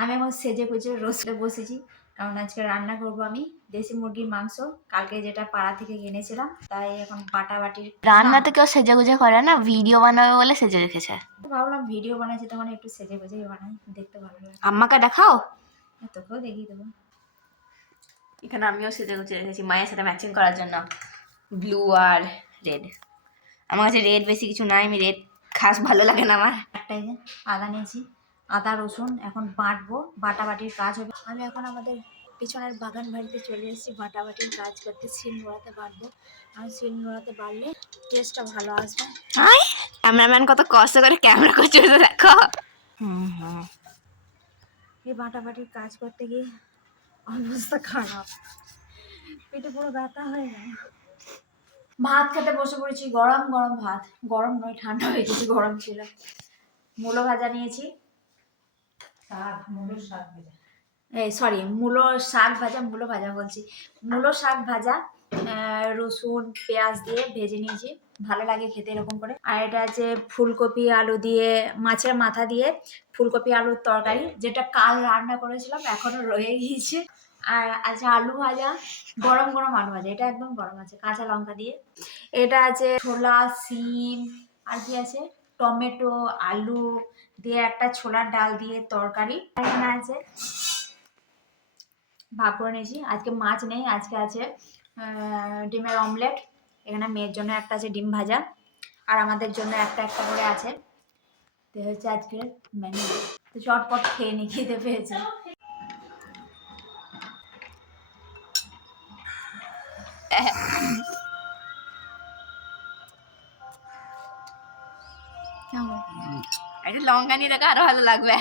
আমি এখন সেজে গুজে রোস্টে বসেছি, কারণ আজকে রান্না করব আমি দেশি মুরগির মাংস, কালকে যেটা পাড়া থেকে এনেছিলাম, তাই এখন বাটাবাটির রান্না তো কেউ সেজে গুজে করে না, ভিডিও বানাবে বলে সেজে রেখেছে। ভাবলাম ভিডিও বানাচ্ছি তখন একটু সেজে গুজেই বানাই, দেখতে ভালো লাগে। আম্মাকে দেখাও, তোকেও দেখিয়ে দেবো। এখানে আমিও সেজে গুজে রেখেছি মায়ের সাথে ম্যাচিং করার জন্য, ব্লু আর রেড। আমার কাছে রেড বেশি কিছু নাই, আমি রেড খাস ভালো লাগে না আমার। একটাই যে আদা নিয়েছি, আদা রসুন এখন বাটবো, বাটাবাটির কাজ হবে। আমি এখন আমাদের পিছনের বাগান বাড়িতে চলে এসেছি বাটাবাটির কাজ করতে, শিল নোড়াতে বাটবো। আমি শিল নোড়াতে বাড়লে টেস্টটা ভালো আসবে। ক্যামেরাম্যান কত কষ্ট করে ক্যামেরা করছে দেখো। এই বাটাবাটির কাজ করতে গিয়ে অবস্থা খারাপ, পেটে পুরো ব্যথা হয়ে যায়। ভাত খেতে বসে পড়েছি, গরম গরম ভাত, গরম নয় ঠান্ডা হয়ে গেছে, গরম ছিল। মূলো ভাজা নিয়েছি, সরি মূলো শাক ভাজা, মূলো ভাজা বলছি, মূলো শাক ভাজা রসুন পেঁয়াজ দিয়ে ভেজে নিয়েছি, ভালো লাগে খেতে এরকম করে। আর এটা আছে ফুলকপি আলু দিয়ে, মাছের মাথা দিয়ে ফুলকপি আলুর তরকারি, যেটা কাল রান্না করেছিলাম এখনো রয়ে গিয়েছে। আর আছে আলু ভাজা, গরম গরম আলু ভাজা, এটা একদম গরম আছে, কাঁচা লঙ্কা দিয়ে। এটা আছে ছোলা সিম, আর কি আছে টমেটো আলু দিয়ে একটা ছোলার ডাল দিয়ে তরকারি। এখানে আছে ভাগ করে নিয়েছি, আজকে মাছ নেই, আজকে আছে ডিমের অমলেট। এখানে মেয়ের জন্য একটা আছে ডিম ভাজা, আর আমাদের জন্য একটা একটা করে আছে। তো হচ্ছে আজকের মেনু, তো চটপট খেয়ে নি, খেতে পেয়েছে। একটা লঙ্কা নিয়ে দেখো আরো ভালো লাগবে।